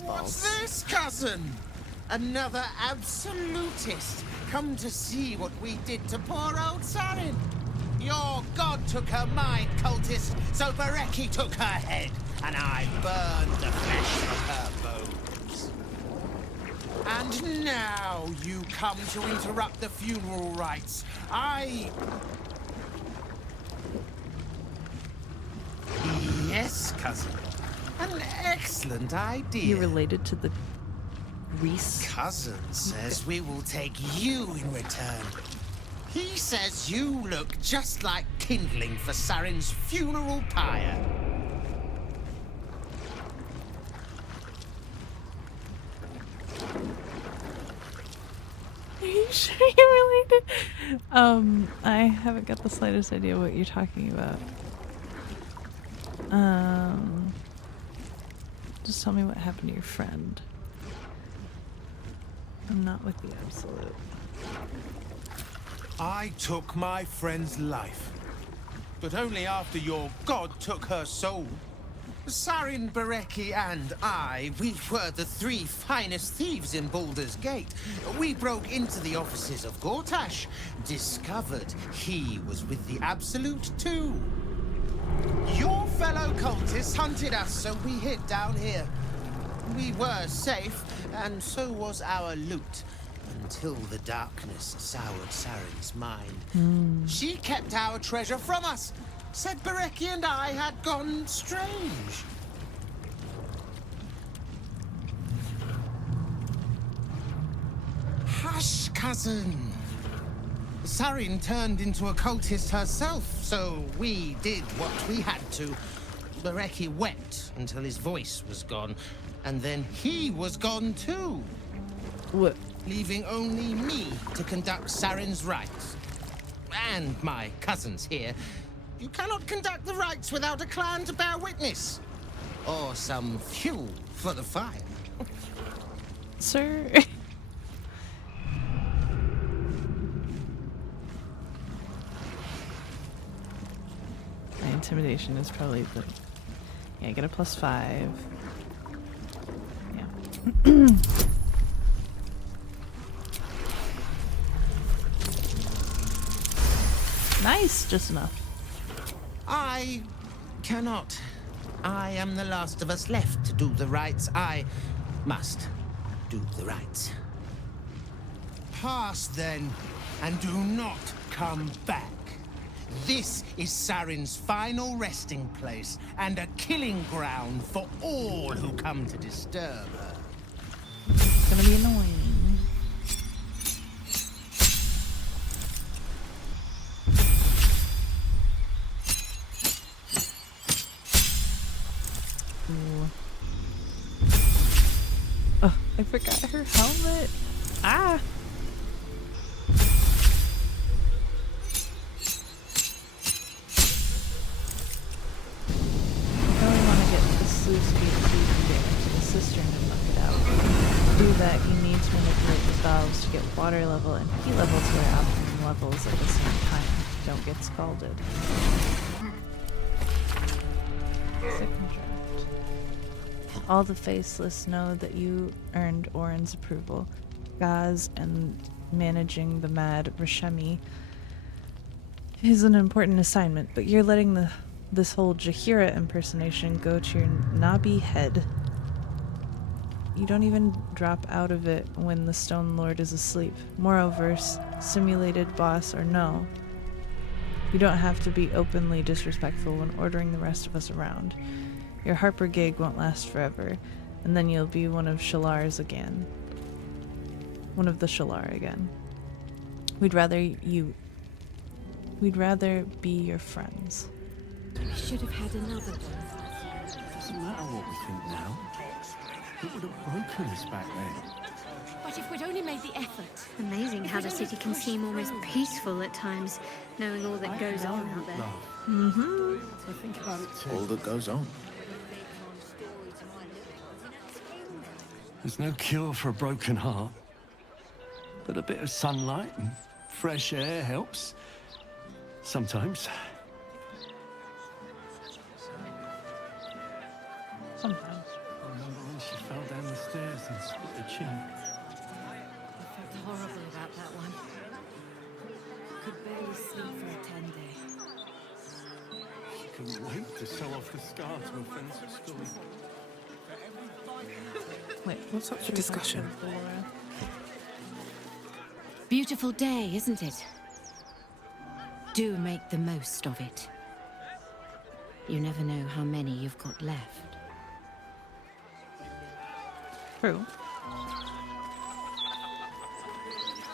What's balls. this, cousin? Another absolutist come to see what we did to poor old Sarin. Your god took her mind, cultist, so Bereki took her head, and I burned the flesh from her bones. And now you come to interrupt the funeral rites. Yes, cousin. An excellent idea. You related to the Reese? Cousin says we will take you in return. He says you look just like kindling for Sarin's funeral pyre. Are you sure you're related? I haven't got the slightest idea what you're talking about. Just tell me what happened to your friend. I'm not with the absolute. I took my friend's life, but only after your god took her soul. Sarin, Bereki, and I, we were the three finest thieves in Baldur's Gate. We broke into the offices of Gortash, discovered he was with the Absolute too. Your fellow cultists hunted us, so we hid down here. We were safe, and so was our loot, until the darkness soured Sarin's mind. She kept our treasure from us, said Bereki and I had gone strange. Hush, cousin. Sarin turned into a cultist herself, so we did what we had to. Bereki wept until his voice was gone, and then he was gone too. What? Leaving only me to conduct Sarin's rites. And my cousins here. You cannot conduct the rites without a clan to bear witness. Or some fuel for the fire. Sir? My intimidation is probably the... Yeah, I get a +5. Yeah. Nice, just enough. I cannot. I am the last of us left to do the rites. I must do the rites. Pass then, and do not come back. This is Sarin's final resting place, and a killing ground for all who come to disturb her. It's gonna be annoying. Ooh. Oh, I forgot her helmet. Ah! Cistern and muck it out. To do that, you need to manipulate the valves to get water level and heat level to their optimum levels at the same time. Don't get scalded. Second draft. All the faceless know that you earned Orin's approval. Gaz and managing the mad Rashemi is an important assignment, but you're letting this whole Jahira impersonation go to your knobby head. You don't even drop out of it when the Stone Lord is asleep. Moreover, simulated boss or no, you don't have to be openly disrespectful when ordering the rest of us around. Your Harper gig won't last forever, and then you'll be one of the Shalar again. We'd rather be your friends. We should have had another one. Doesn't matter what we think now. It would have broken us back then. But if we'd only made the effort. Amazing how the city can seem almost peaceful at times, knowing all that goes on out there. Mm-hmm. I think about it too. All that goes on. There's no cure for a broken heart. But a bit of sunlight and fresh air helps. Sometimes. Sometimes. I remember when she fell down and split a chin. I felt horrible about that one. Could barely sleep for a 10-day. She couldn't wait to show off the scar to her friends at school. Wait, What's up for discussion? Beautiful day, isn't it? Do make the most of it. You never know how many you've got left. True.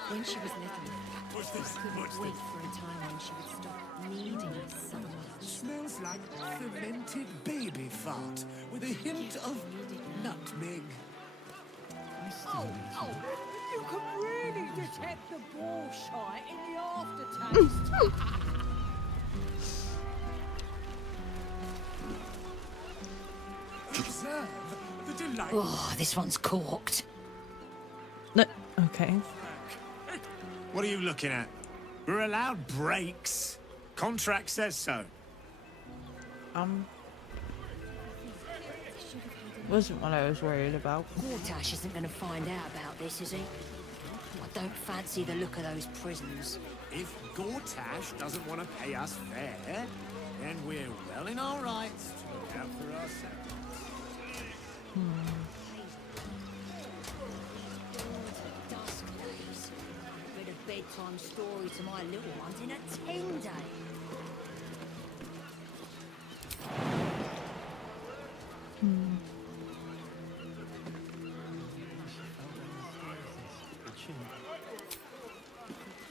When she was little, I couldn't wait for a time when she would stop needing us so much. Smells like fermented baby fart with a hint of nutmeg. You can really detect the bullshit in the aftertaste. Observe the delight. Oh, this one's corked. Okay. What are you looking at? We're allowed breaks. Contract says so. Wasn't what I was worried about. Gortash isn't going to find out about this, is he? I don't fancy the look of those prisons. If Gortash doesn't want to pay us fair, then we're well in our rights to look out for ourselves. Dusk days. A bit of bedtime story to my little ones in a 10-day.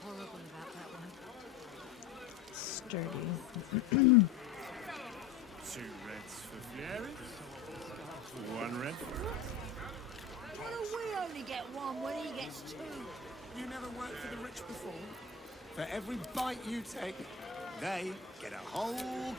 Horrible about that one. Sturdy. 2 reds for Fiery. 1 red for us. Why do we only get one when he gets 2? You never worked for the rich before. For every bite you take, they get a whole...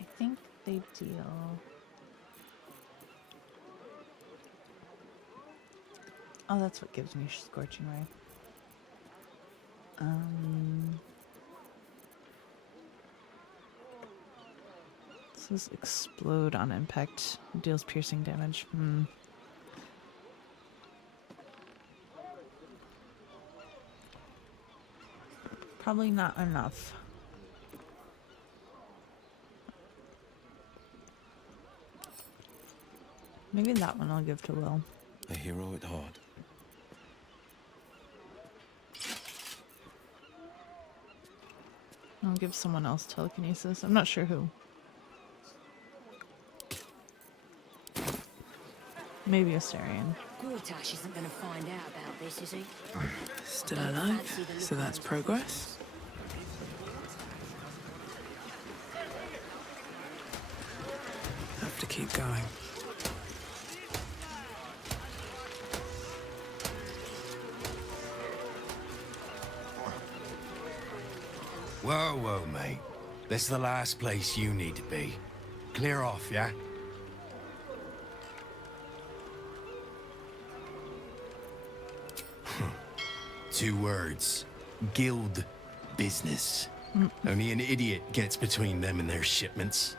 I think they deal. Oh, that's what gives me Scorching Ray. This is explode on impact. Deals piercing damage. Probably not enough. Maybe that one I'll give to Wyll. A hero at heart. I'll give someone else telekinesis. I'm not sure who. Maybe Astarion. Gortash isn't going to find out about this, is he? Still alive, so that's progress. Have to keep going. Whoa, whoa, mate. This is the last place you need to be. Clear off, yeah? 2 words. Guild business. Only an idiot gets between them and their shipments.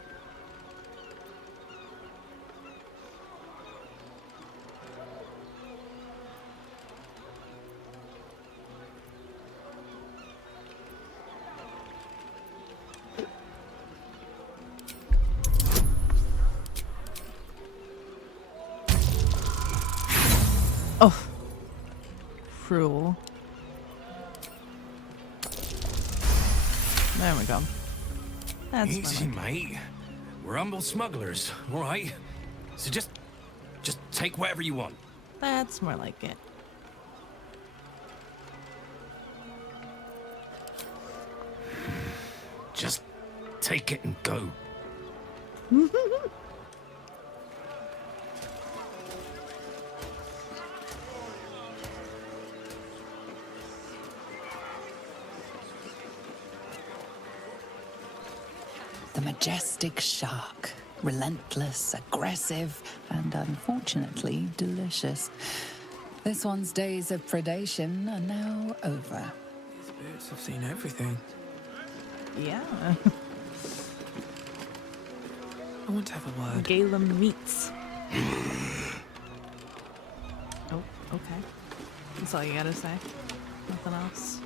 Oh. Cruel. There we go. That's Easy, fine. mate. We're humble smugglers, all right? So just take whatever you want. That's more like it. Just take it and go. The majestic shark. Relentless, aggressive, and unfortunately delicious. This one's days of predation are now over. Spirits have seen everything. Yeah. I want to have a word. Galen meets. Oh, okay. That's all you gotta say. Nothing else.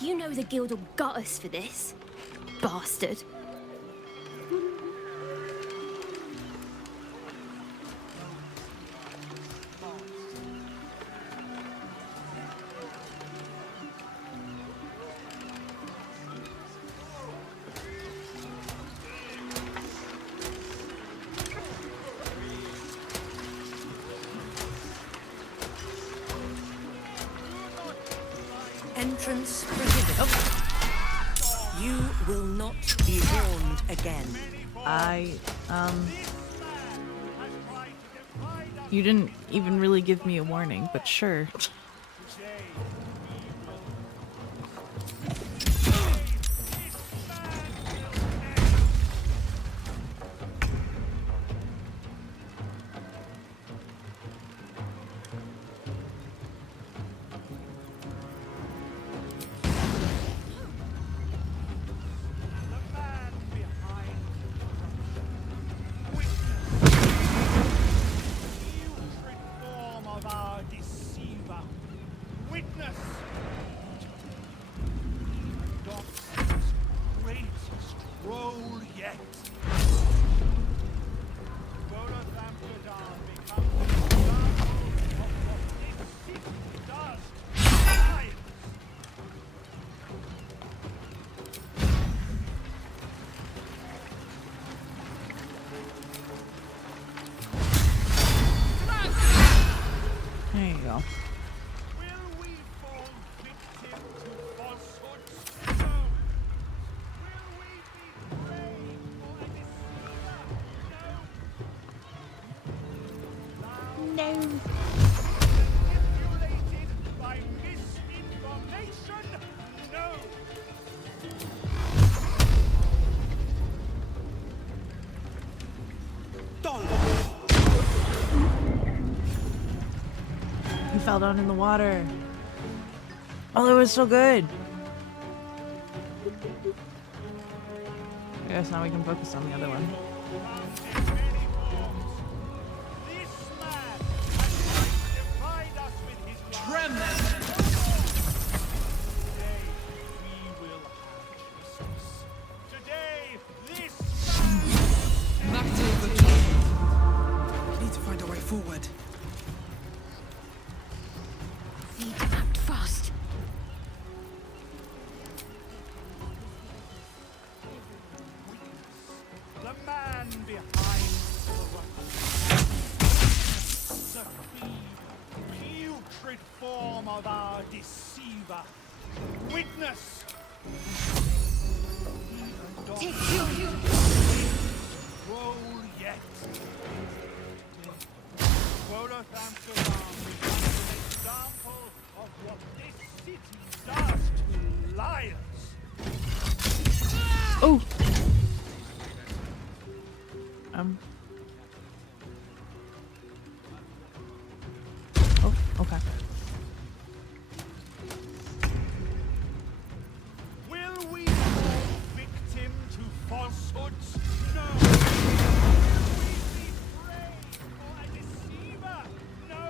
You know the Guild will gut us for this. Bastard. Entrance prohibited. Oh. You will not be warned again. You didn't even really give me a warning, but sure. There you go. He fell down in the water. Oh, it was so good. I guess now we can focus on the other one. We need to find a way forward. Act fast. The man behind the putrid form of our deceiver. Witness. Roll yet. Volo an example of what this city does to liars. Oh. Oh, okay. Will we fall victim to falsehoods? No. Will we be prey for a deceiver? No.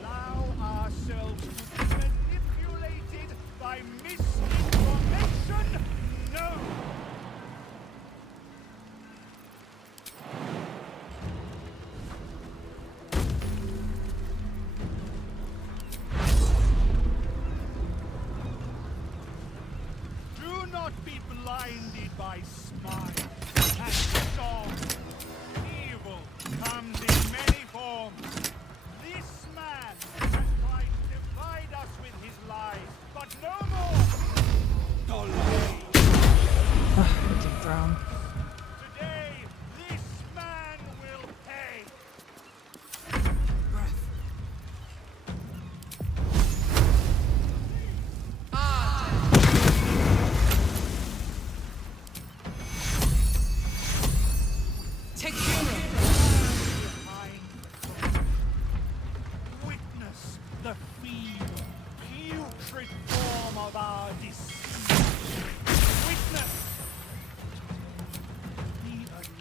Allow ourselves to be manipulated by misinformation? No.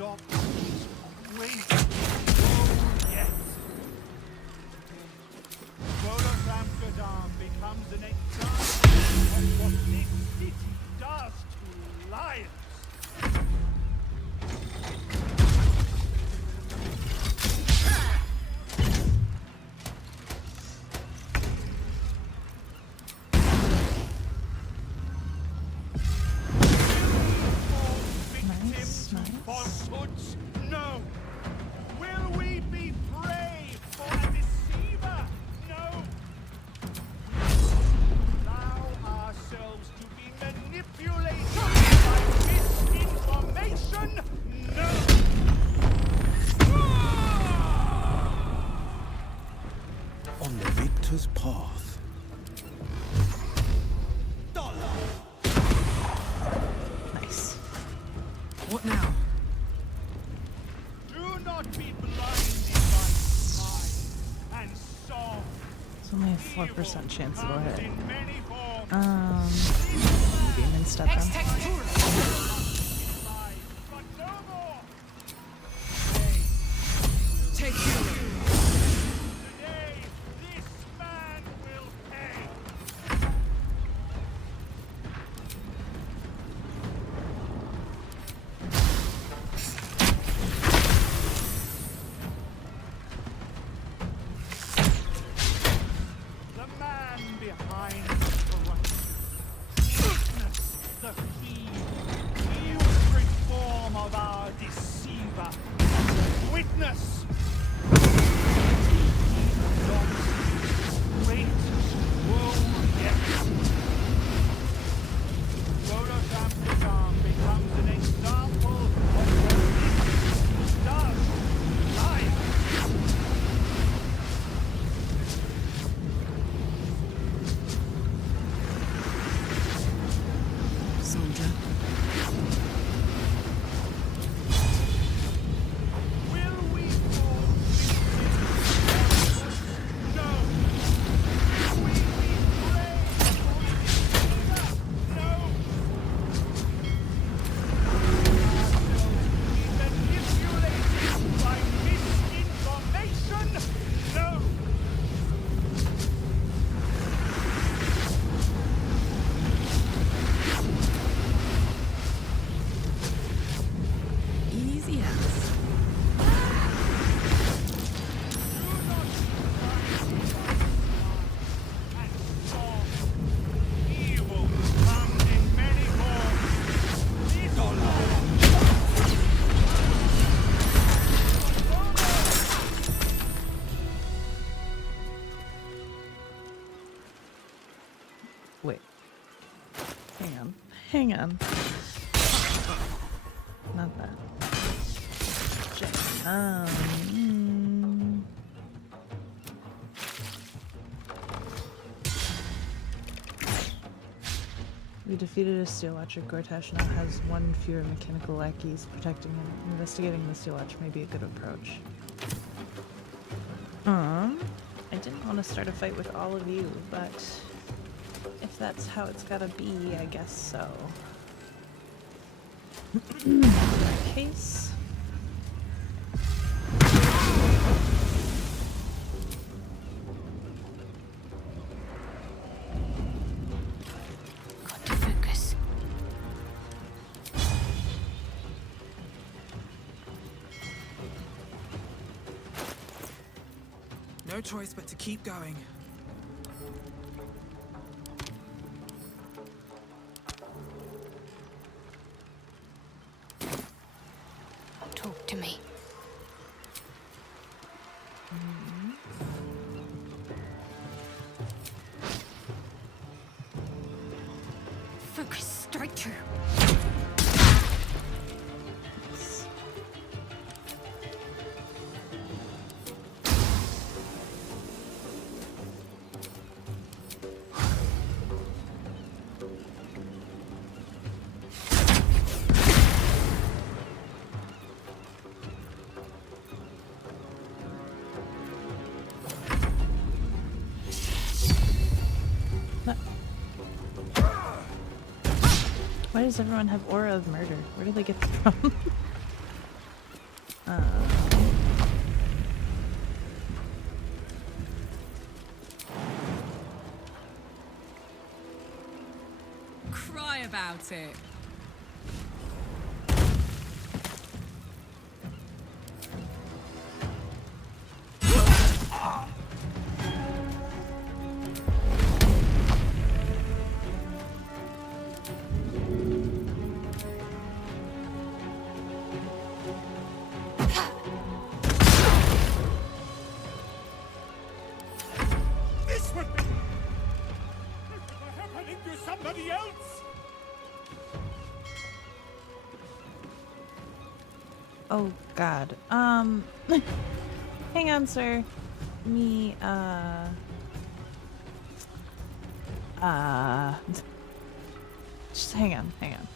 stop these great oh, yes. Volo's Amsterdam becomes an example of what this city does to lions. Falsehoods? No. Will we be prey for a deceiver? No. Allow ourselves to be manipulated by misinformation? No. On the victor's path. Nice. What now? Do not be blinded by smile and song. It's only a 4% chance it'll Comes hit. in many forms. Demon step him. But no more. Take you. Today, this man will pay. The man behind the corruption. Witness the key, putrid form of our deceiver. Witness. Great woe yet. Volo's Amsterdam becomes an example of what this does to life. Soldier. Will we fall victim? No. Will we be prey for a deceiver? No. Ourselves be manipulated by misinformation? No. Easy as. Evil comes in many forms. This Wait. Hang on. Hang on. Not that. We defeated a steel watcher. Gortash now has one fewer mechanical lackeys protecting him. Investigating the steel watch may be a good approach. I didn't want to start a fight with all of you, but if that's how it's gotta be, I guess so. In that case... Got to focus. No choice but to keep going. Talk to me. Focus straight through. Why does everyone have aura of murder? Where did they get that from? Cry about it. This would be happening to somebody else. Oh God. Hang on, sir. Me, just hang on, hang on.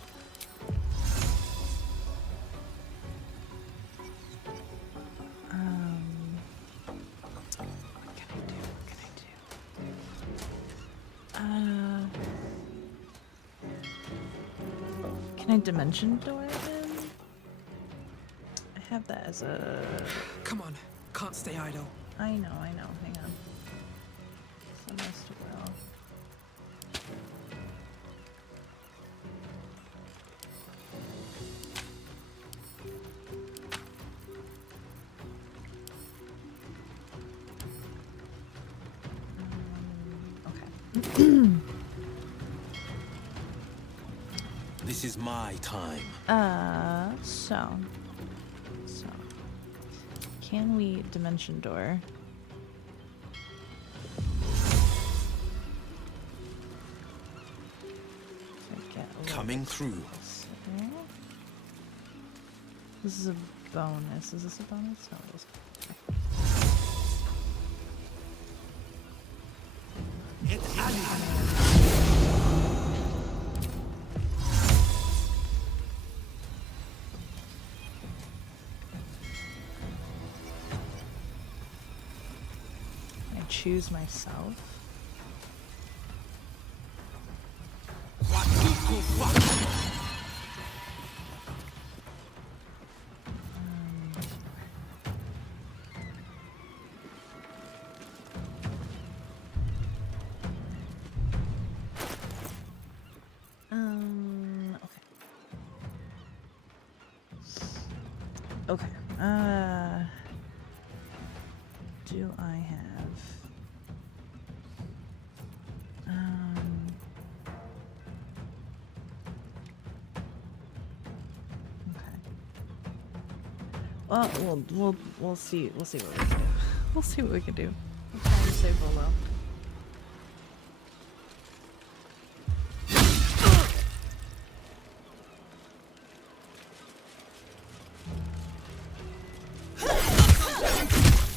What can I do? Can I dimension door it in? I have that as a... Come on, can't stay idle. I know, hang on. So most of Wyll. Okay. This is my time. So. Can we dimension door? Coming through. This is a bonus. Is this a bonus? No, it isn't. I choose myself. Okay. Do I have... okay. Well, we'll see what we can do. We'll see what we can do. I'm trying to save Volo.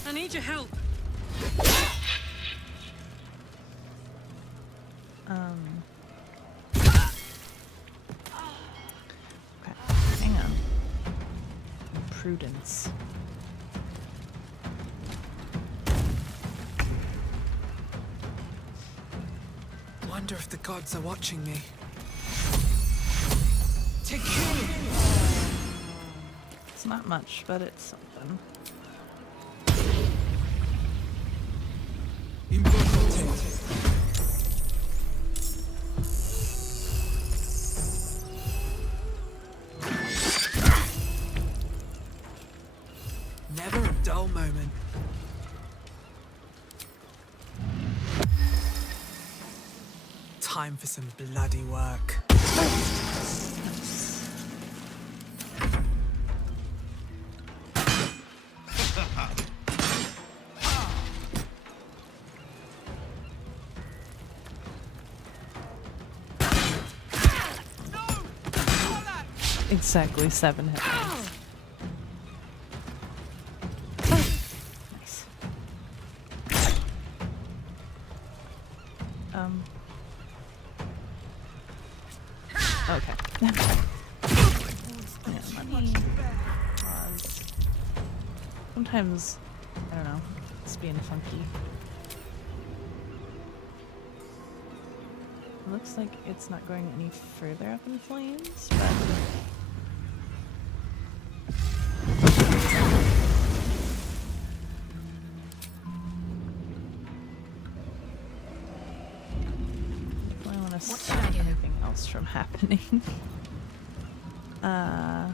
I need your help. Okay, hang on. Prudence. Wonder if the gods are watching me. Take care. It's not much, but it's something. Never a dull moment. Time for some bloody work. Exactly 7 hit points. Nice. Okay. Yeah, let me pause. Sometimes, I don't know, it's being funky. It looks like it's not going any further up in flames, but... from happening. Okay.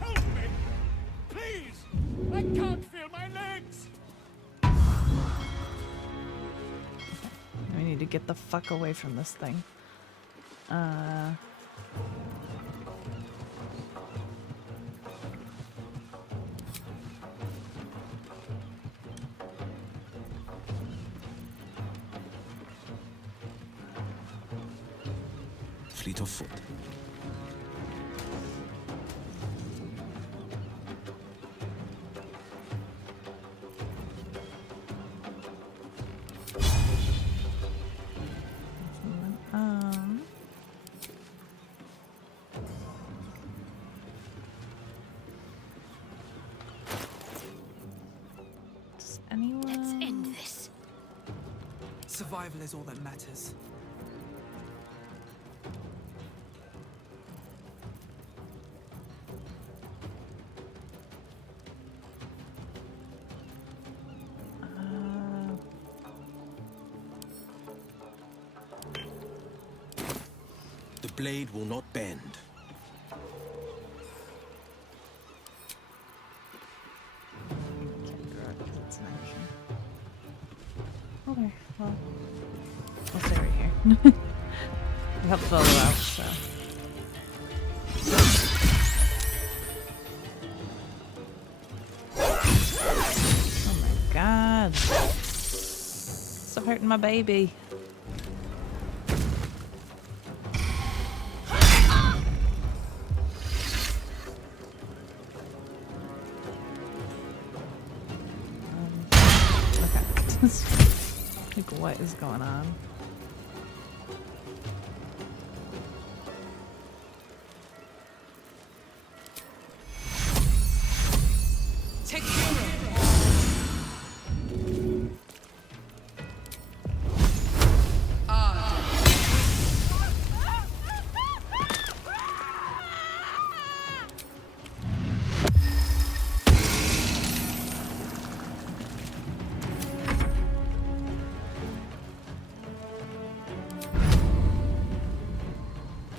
Help me! Please! I can't feel my legs! We need to get the fuck away from this thing. Fleet of foot. Does anyone? Let's end this. Survival is all that matters. The blade will not bend. Can't draw it 'cause it's an action. Okay, well, we'll stay right here. We helped Volo out, so. Oh my god. Stop hurting my baby. Like, what is going on? Take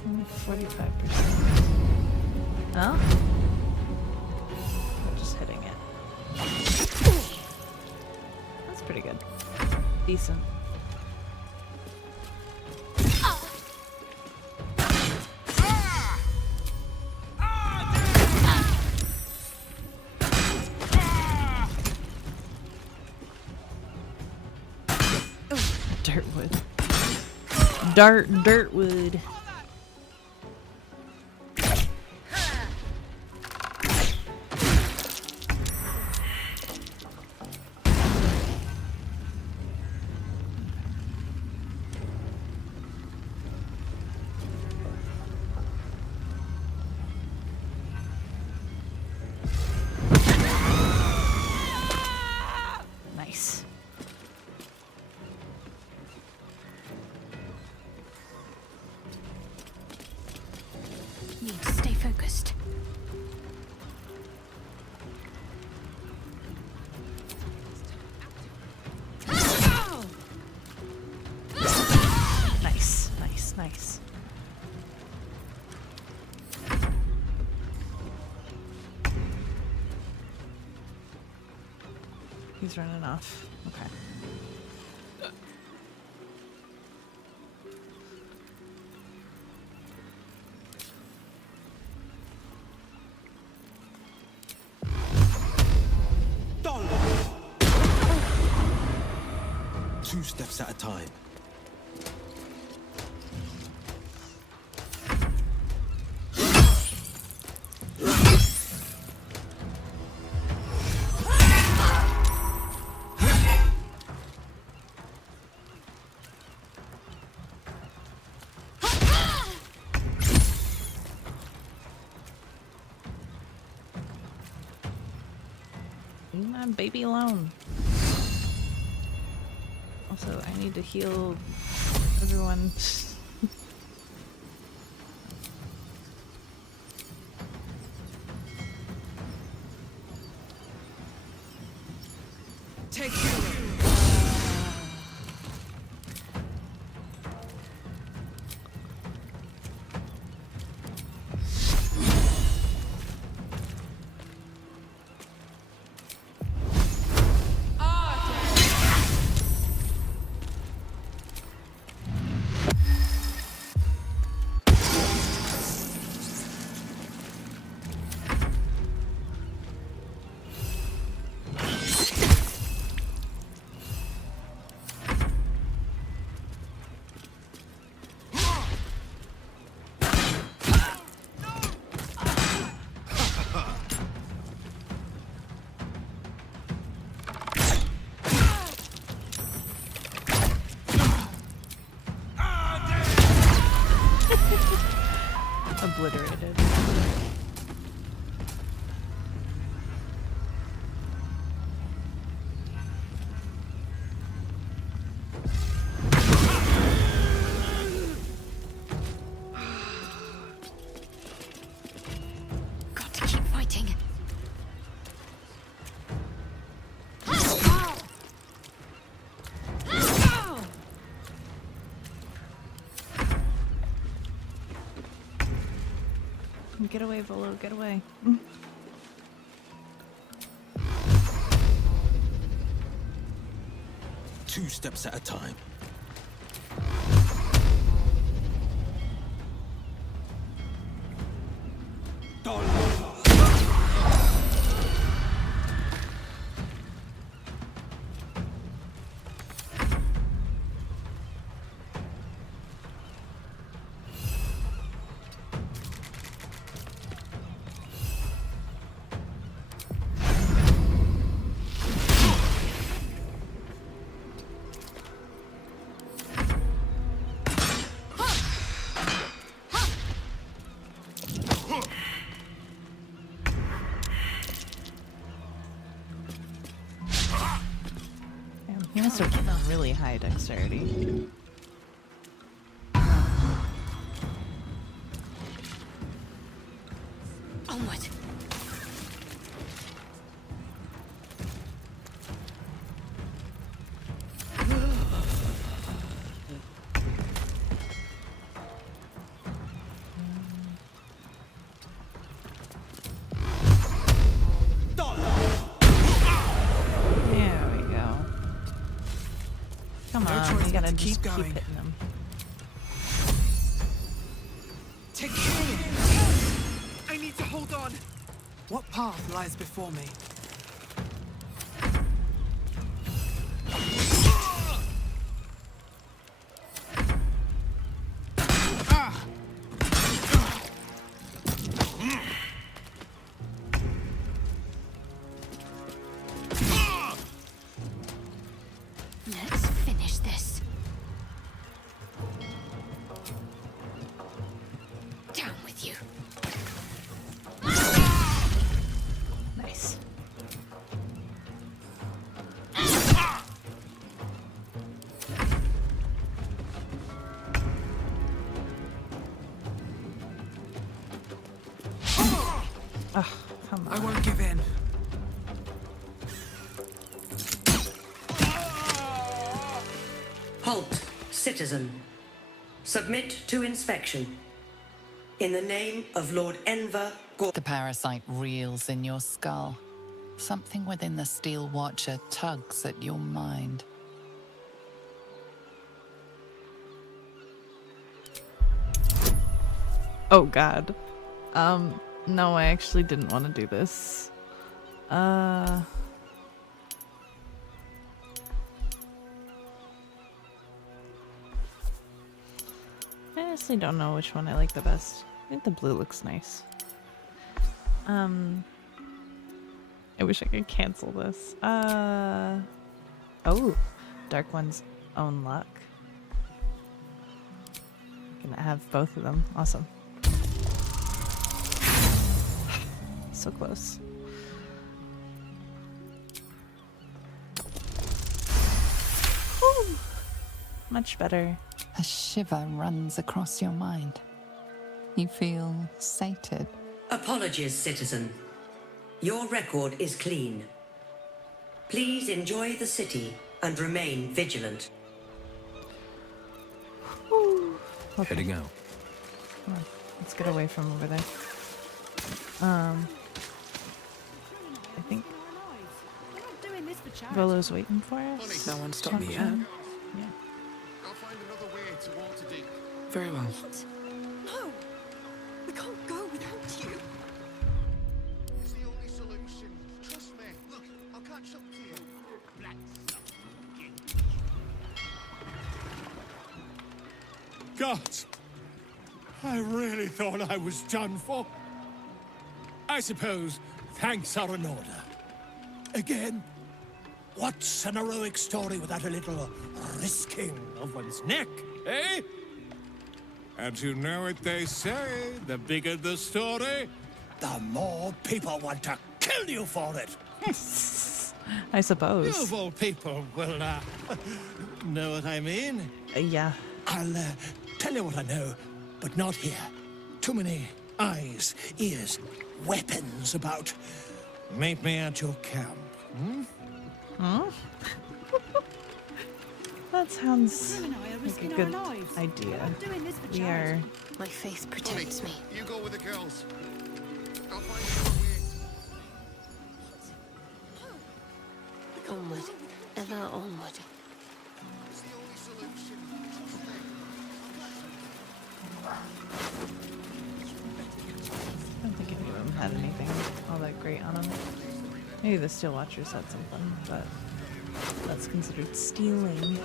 Only 45%. Oh? We're just hitting it. That's pretty good. Decent. Dirtwood. Dirtwood. Nice. Need to stay focused. Nice, nice, nice. He's running off. Okay. Two steps at a time. Baby alone. Also, I need to heal everyone. Take you. Obliterated. Got to keep fighting. Get away, Volo, get away. 2 steps at a time. He must have really high dexterity. Onward. There we go. Come on, choice you but gotta to just keep keep going. hitting them. Take care. I need to hold on. What path lies before me? Let's finish this. Down with you. Nice. Oh, come on. I won't give in. Halt, citizen. Submit to inspection. In the name of Lord Enver The parasite reels in your skull. Something within the Steel Watcher tugs at your mind. Oh god. No, I actually didn't want to do this. I honestly don't know which one I like the best. I think the blue looks nice. I wish I could cancel this. Oh, Dark One's own luck. Can I have both of them? Awesome. So close. Much better. A shiver runs across your mind. You feel sated. Apologies, citizen. Your record is clean. Please enjoy the city and remain vigilant. Okay. Heading out. Come on, let's get away from over there. I think Volo's waiting for us. No one stopped me yet. Yeah. I'll find another way to Waterdeep. Very well. No! We can't go without you. It's the only solution. Trust me. Look, I'll catch up to you. Black God, I really thought I was done for. I suppose thanks are in order. Again, what's an heroic story without a little risking of one's neck, eh? And you know what they say, the bigger the story, the more people want to kill you for it. I suppose. You of all people will, know what I mean? Yeah. I'll, tell you what I know, but not here. Too many eyes, ears, weapons about. Meet me at your camp, hmm? Huh? That sounds like a good idea. We are... My faith protects me. You go with the girls. I'll find another way. Onward. Ever onward. It's the only solution. Trust me. I don't think any of them had anything all that great on them. Maybe the Steel Watchers had something, but that's considered stealing.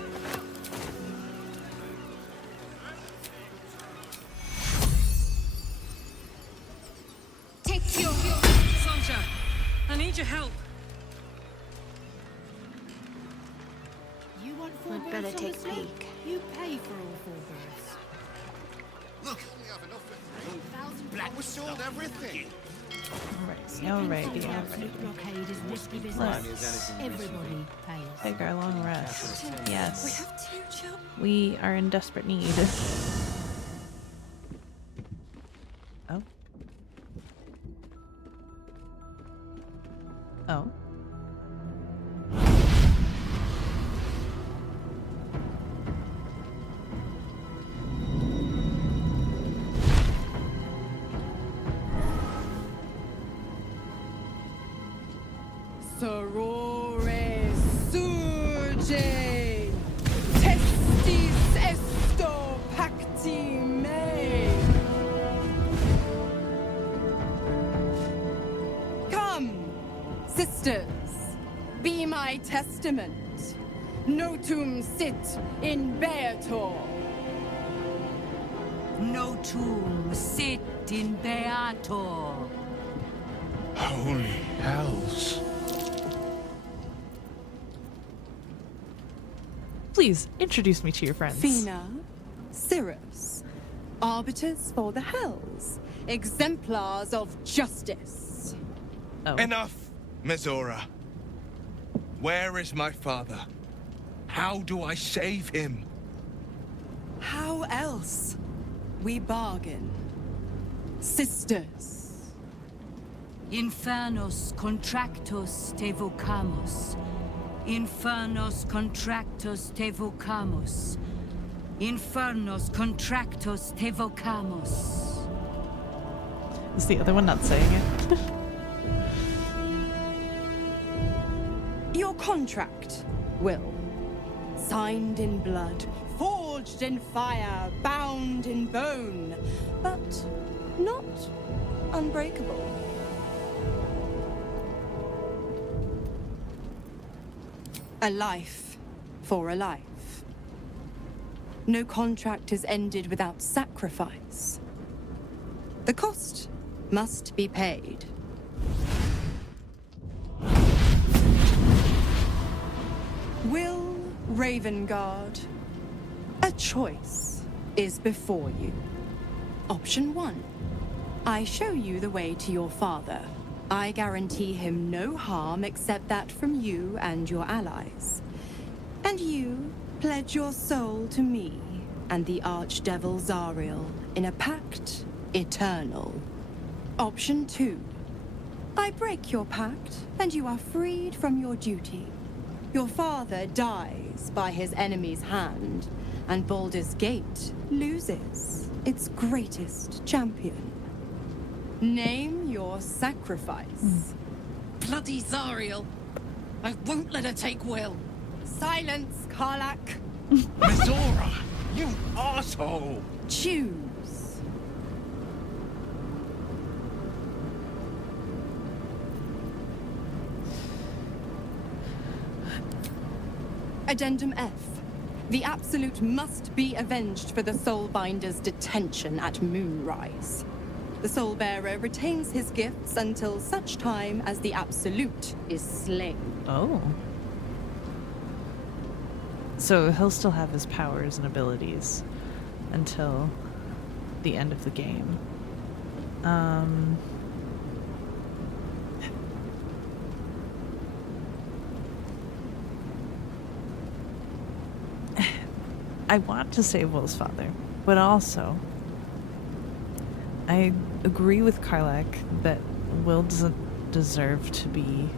Take your soldier. I need your help. You want I'd better take a peek. You pay for all 4 birds. Look, we have enough for 3. Black was sold everything. Alrighty. Blockade is risky business. Everybody pays. Take our long rest. Yes. We have 2 children. We are in desperate need. Oh. Oh. Sorore surge, testis esto pacti me. Come, sisters, be my testament. Notum sit in Beator. Notum sit in Beator. Holy hells. Please introduce me to your friends. Fina, Cirrus, arbiters for the hells, exemplars of justice. Oh. Enough, Mizora. Where is my father? How do I save him? How else? We bargain. Sisters. Infernos contractus te vocamus. Infernos contractus te vocamus. Infernos contractus te vocamus. Is the other one not saying it? Your contract, Wyll. Signed in blood, forged in fire, bound in bone, but not unbreakable. A life for a life. No contract is ended without sacrifice. The cost must be paid. Wyll Ravengard, a choice is before you. Option 1. I show you the way to your father. I guarantee him no harm except that from you and your allies. And you pledge your soul to me and the archdevil Zariel in a pact eternal. Option 2. I break your pact, and you are freed from your duty. Your father dies by his enemy's hand, and Baldur's Gate loses its greatest champion. Name your sacrifice. Bloody Zariel! I won't let her take Wyll. Silence, Karlak. Mizora, you asshole! Choose. Addendum F. The Absolute must be avenged for the Soulbinder's detention at Moonrise. The Soulbearer retains his gifts until such time as the Absolute is slain. Oh. So he'll still have his powers and abilities until the end of the game. I want to save Wyll's father, but also I agree with Karlak that Wyll doesn't deserve to be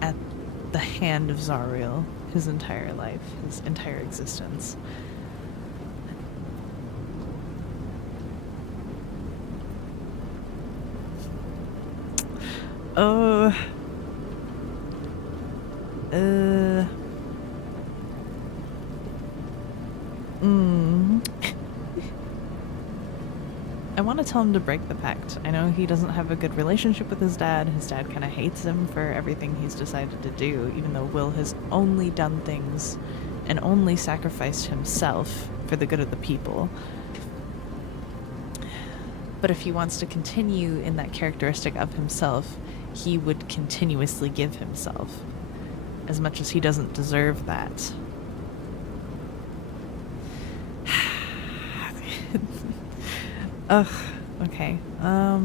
at the hand of Zariel his entire life, his entire existence. Oh. I want to tell him to break the pact. I know he doesn't have a good relationship with his dad. His dad kind of hates him for everything he's decided to do, even though Wyll has only done things and only sacrificed himself for the good of the people. But if he wants to continue in that characteristic of himself, he would continuously give himself, as much as he doesn't deserve that. Ugh, okay. I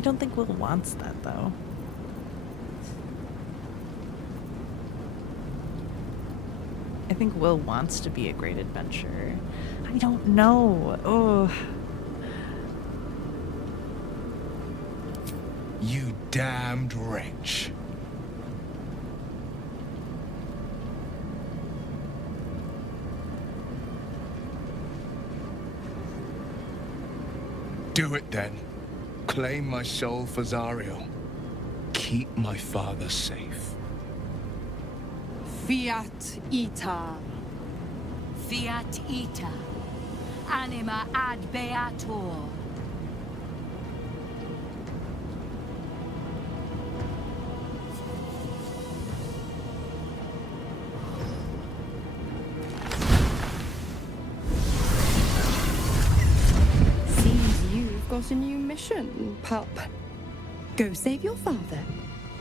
don't think Wyll wants that, though. I think Wyll wants to be a great adventurer. I don't know. Oh. You damned wretch. Do it then. Claim my soul for Zariel. Keep my father safe. Fiat ita. Fiat ita. Anima ad beator. Got a new mission, pup. Go save your father.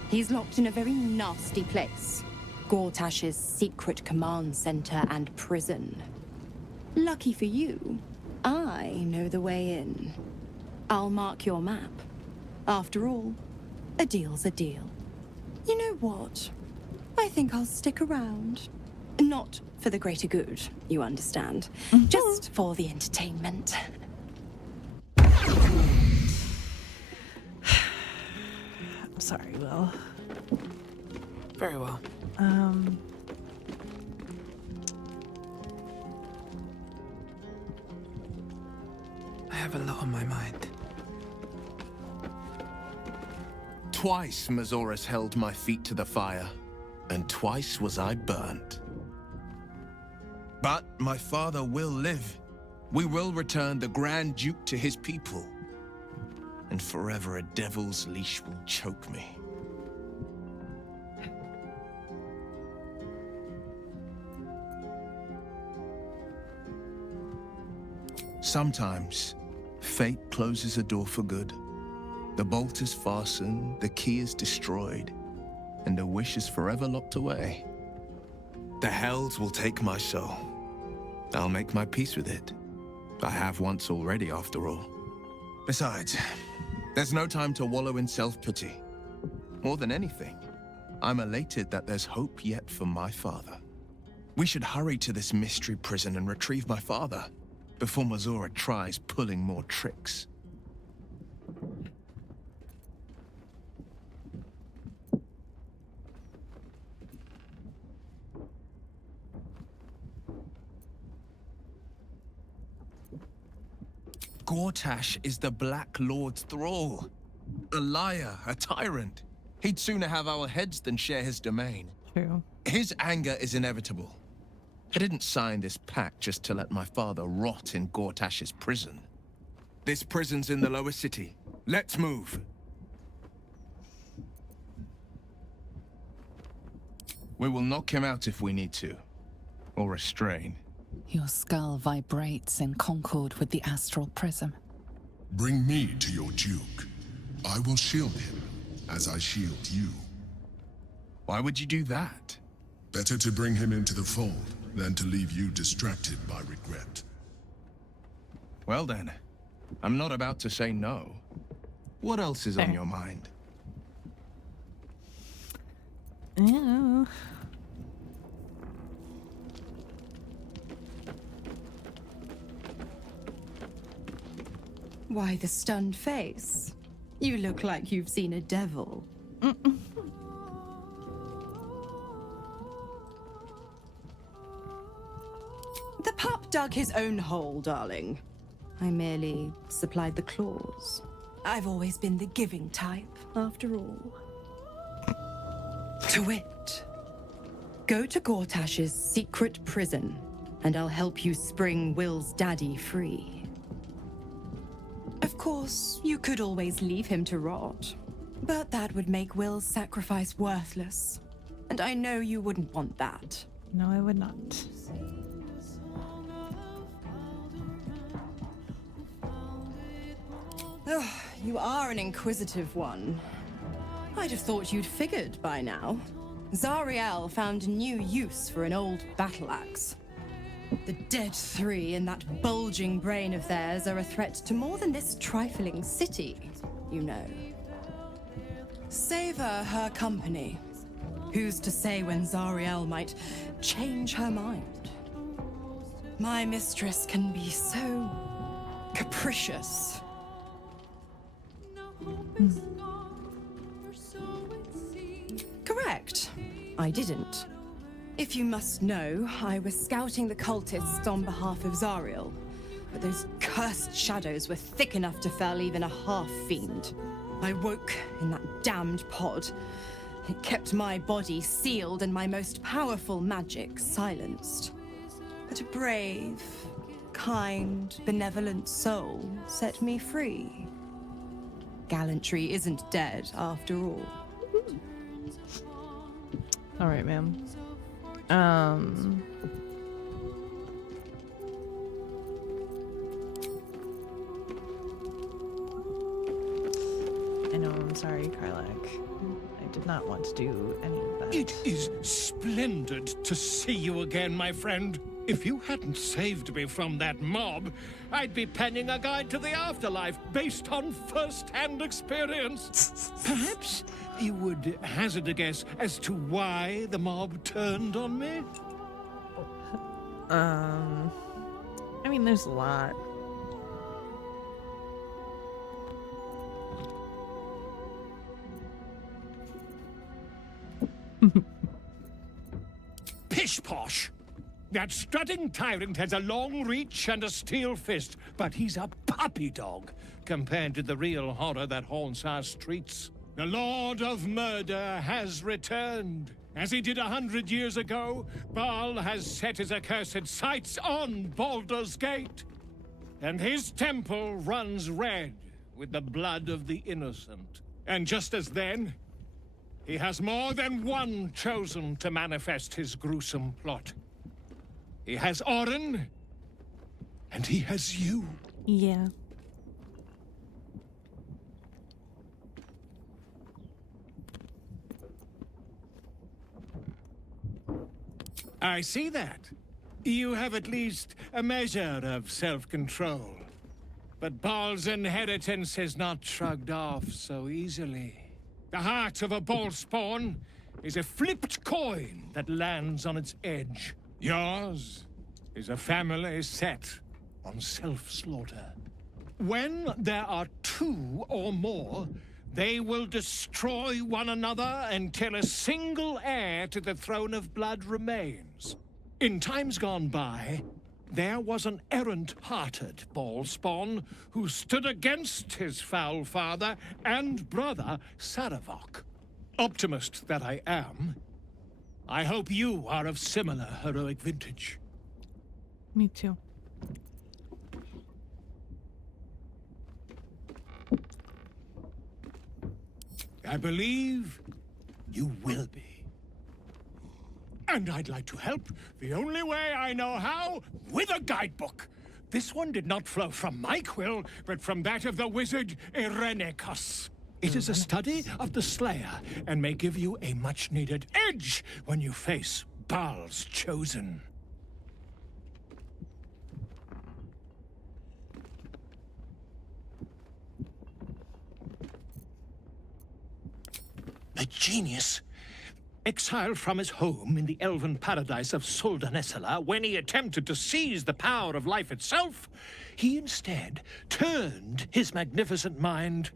He's locked in a very nasty place. Gortash's secret command center and prison. Lucky for you, I know the way in. I'll mark your map. After all, a deal's a deal. You know what? I think I'll stick around. Not for the greater good, you understand. Just for the entertainment. I'm sorry, Wyll. Very well. I have a lot on my mind. Twice Mizora's held my feet to the fire, and twice was I burnt. But my father will live. We will return the Grand Duke to his people. And forever a devil's leash will choke me. Sometimes, fate closes a door for good. The bolt is fastened, the key is destroyed, and the wish is forever locked away. The hells will take my soul, I'll make my peace with it. I have once already, after all. Besides, there's no time to wallow in self-pity. More than anything, I'm elated that there's hope yet for my father. We should hurry to this mystery prison and retrieve my father before Mizora tries pulling more tricks. Gortash is the Black Lord's thrall. A liar, a tyrant. He'd sooner have our heads than share his domain. True. His anger is inevitable. I didn't sign this pact just to let my father rot in Gortash's prison. This prison's in the lower city. Let's move. We will knock him out if we need to. Or restrain. Your skull vibrates in concord with the astral prism. Bring me to your Duke. I will shield him, as I shield you. Why would you do that? Better to bring him into the fold than to leave you distracted by regret. Well then, I'm not about to say no. What else is on your mind? Yeah. Why the stunned face? You look like you've seen a devil. The pup dug his own hole, darling. I merely supplied the claws. I've always been the giving type, after all. To wit, go to Gortash's secret prison, and I'll help you spring Wyll's daddy free. Of course, you could always leave him to rot, but that would make Wyll's sacrifice worthless. And I know you wouldn't want that. No, I would not. Ugh, you are an inquisitive one. I'd have thought you'd figured by now. Zariel found new use for an old battle axe. The dead three in that bulging brain of theirs are a threat to more than this trifling city, you know. Savor her company. Who's to say when Zariel might change her mind? My mistress can be so capricious. Correct. I didn't. If you must know, I was scouting the cultists on behalf of Zariel, but those cursed shadows were thick enough to fell even a half-fiend. I woke in that damned pod. It kept my body sealed and my most powerful magic silenced. But a brave, kind, benevolent soul set me free. Gallantry isn't dead, after all. All right, ma'am. I know, I'm sorry, Karlak. I did not want to do any of that. It is splendid to see you again, my friend. If you hadn't saved me from that mob, I'd be penning a guide to the afterlife based on first-hand experience. Perhaps you would hazard a guess as to why the mob turned on me? I mean, there's a lot. Pish posh! That strutting tyrant has a long reach and a steel fist, but he's a puppy dog compared to the real horror that haunts our streets. The Lord of Murder has returned. As he did 100 years ago, Baal has set his accursed sights on Baldur's Gate. And his temple runs red with the blood of the innocent. And just as then, he has more than one chosen to manifest his gruesome plot. He has Orin, and he has you. Yeah. I see that. You have at least a measure of self-control. But Baal's inheritance is not shrugged off so easily. The heart of a Baal spawn is a flipped coin that lands on its edge. Yours is a family set on self-slaughter. When there are two or more, they will destroy one another until a single heir to the throne of blood remains. In times gone by, there was an errant-hearted Baal spawn who stood against his foul father and brother, Saravok. Optimist that I am, I hope you are of similar heroic vintage. Me too. I believe you will be. And I'd like to help the only way I know how, with a guidebook. This one did not flow from my quill, but from that of the wizard Irenicus. It is a study of the Slayer, and may give you a much-needed edge when you face Baal's chosen. A genius, exiled from his home in the elven paradise of Soldanessala, when he attempted to seize the power of life itself, he instead turned his magnificent mind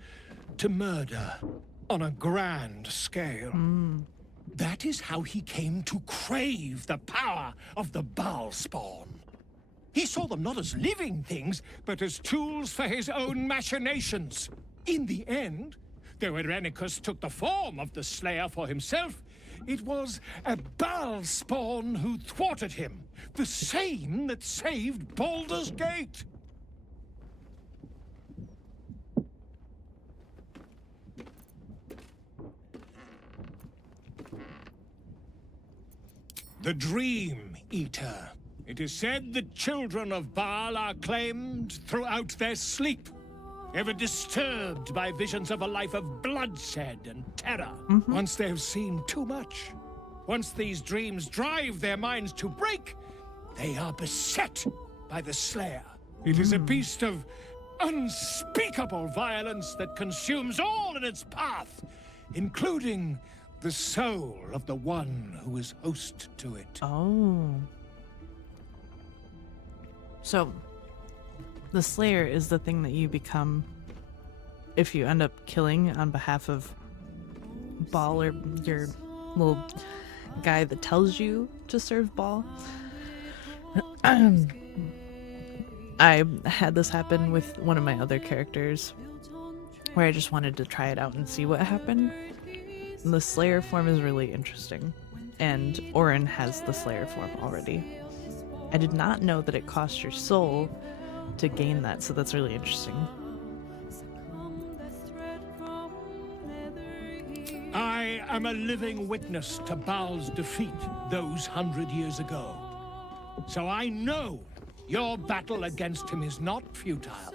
to murder on a grand scale. That is how he came to crave the power of the Baal spawn. He saw them not as living things, but as tools for his own machinations. In the end, though Irenicus took the form of the Slayer for himself, it was a Baal spawn who thwarted him, the same that saved Baldur's Gate. The Dream Eater. It is said that children of Baal are claimed throughout their sleep, ever disturbed by visions of a life of bloodshed and terror. Once they have seen too much, once these dreams drive their minds to break, they are beset by the Slayer. It is a beast of unspeakable violence that consumes all in its path, including the soul of the one who is host to it. Oh. So, the Slayer is the thing that you become if you end up killing on behalf of Baal, or your little guy that tells you to serve Baal. I had this happen with one of my other characters where I just wanted to try it out and see what happened. And the Slayer form is really interesting, and Orin has the Slayer form already. I did not know that it cost your soul to gain that, so that's really interesting. I am a living witness to Baal's defeat those 100 years ago. So I know your battle against him is not futile.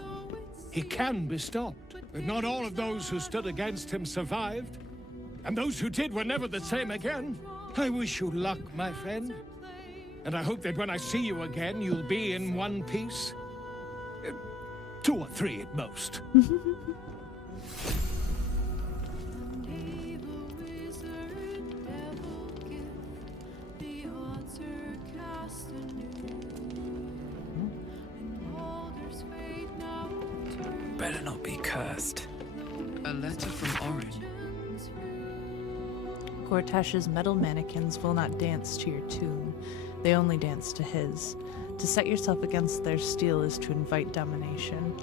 He can be stopped, but not all of those who stood against him survived. And those who did were never the same again. I wish you luck, my friend. And I hope that when I see you again, you'll be in one piece. 2 or 3 at most. Better not be cursed. A letter from Orin. Gortash's metal mannequins will not dance to your tune. They only dance to his. To set yourself against their steel is to invite domination.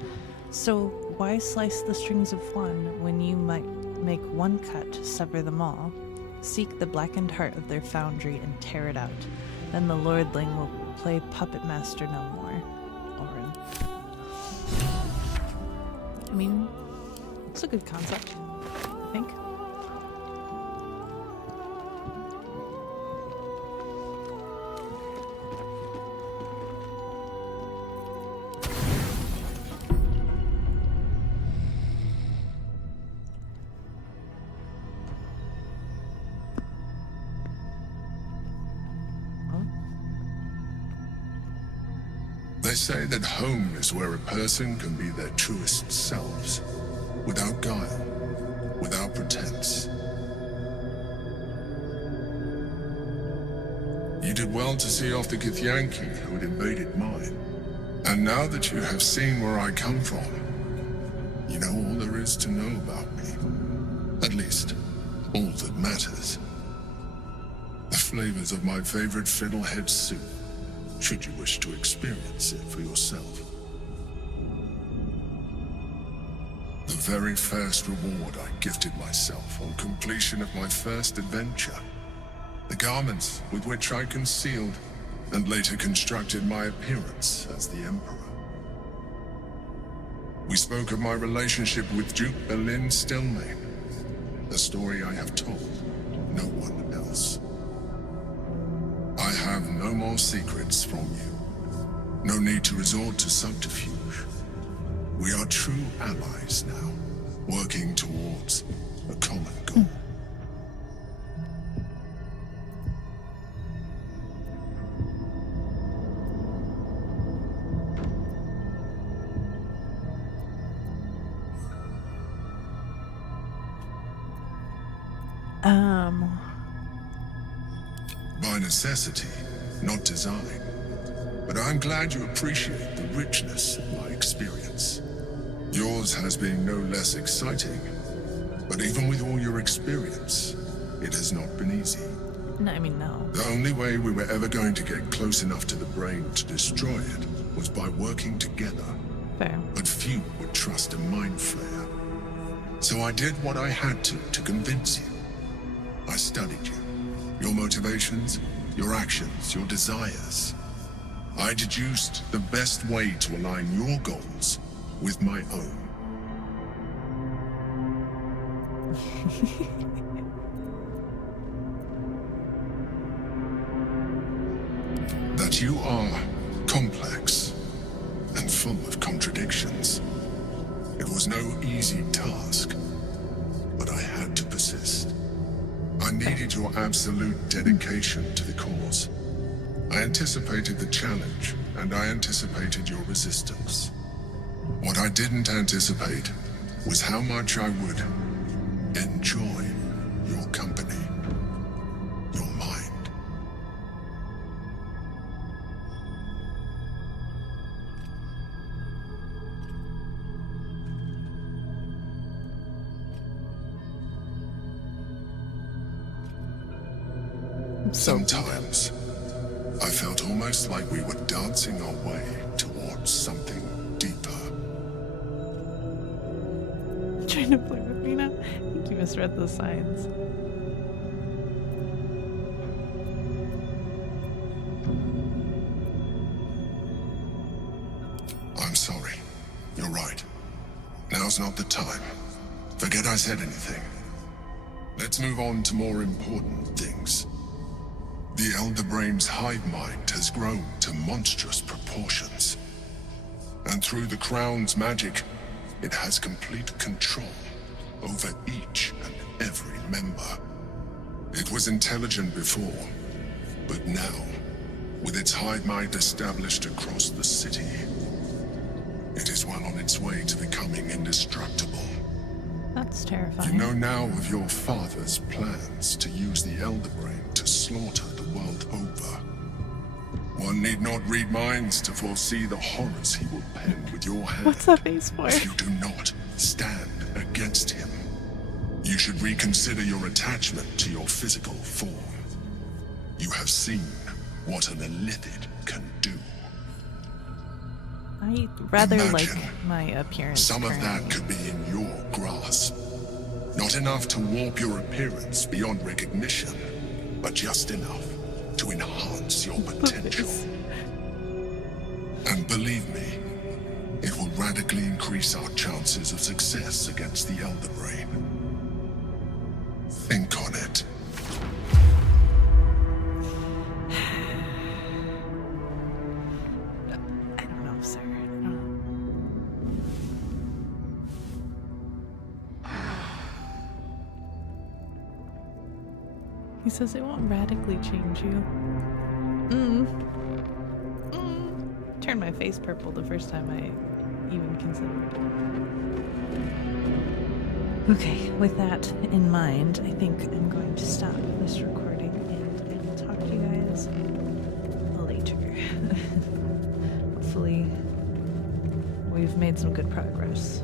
So why slice the strings of one when you might make one cut to sever them all? Seek the blackened heart of their foundry and tear it out. Then the lordling will play puppet master no more. Orin. I mean, it's a good concept, I think. They say that home is where a person can be their truest selves, without guile, without pretense. You did well to see off the Githyanki who had invaded mine. And now that you have seen where I come from, you know all there is to know about me. At least, all that matters. The flavors of my favorite fiddlehead soup, should you wish to experience it for yourself. The very first reward I gifted myself on completion of my first adventure. The garments with which I concealed and later constructed my appearance as the Emperor. We spoke of my relationship with Duke Berlin Stillmain, a story I have told no one else. I have no more secrets from you. No need to resort to subterfuge. We are true allies now, working towards a common goal. By necessity, not design. But I'm glad you appreciate the richness of my experience. Yours has been no less exciting. But even with all your experience, it has not been easy. No, I mean, no. The only way we were ever going to get close enough to the brain to destroy it was by working together. Fair. But few would trust a mind flayer. So I did what I had to convince you. I studied you. Your motivations, your actions, your desires. I deduced the best way to align your goals with my own. That you are complex and full of contradictions. It was no easy task, but I had to persist. I needed your absolute dedication to the cause. I anticipated the challenge, and I anticipated your resistance. What I didn't anticipate was how much I would enjoy your company, your mind. Sometimes, I felt almost like we were dancing our way towards something deeper. Trying to play with me now? I think you misread the signs. I'm sorry. You're right. Now's not the time. Forget I said anything. Let's move on to more important things. The Elder Brain's hive mind has grown to monstrous proportions. And through the Crown's magic, it has complete control over each and every member. It was intelligent before, but now, with its hive mind established across the city, it is well on its way to becoming indestructible. That's terrifying. You know now of your father's plans to use the Elder Brain to slaughter the world over. One need not read minds to foresee the horrors he will pen with your hand. What's that face for? If you do not stand against him, you should reconsider your attachment to your physical form. You have seen what an illithid can do. I rather Imagine like my appearance. some currently. of that could be in your grasp. Not enough to warp your appearance beyond recognition, but just enough to enhance your potential. And believe me, it will radically increase our chances of success against the Elder Brain. Think on it. I don't know, sir. He says it won't radically change you. turned my face purple the first time I even considered it. Okay, with that in mind, I think I'm going to stop this recording and I will talk to you guys later. Hopefully, we've made some good progress.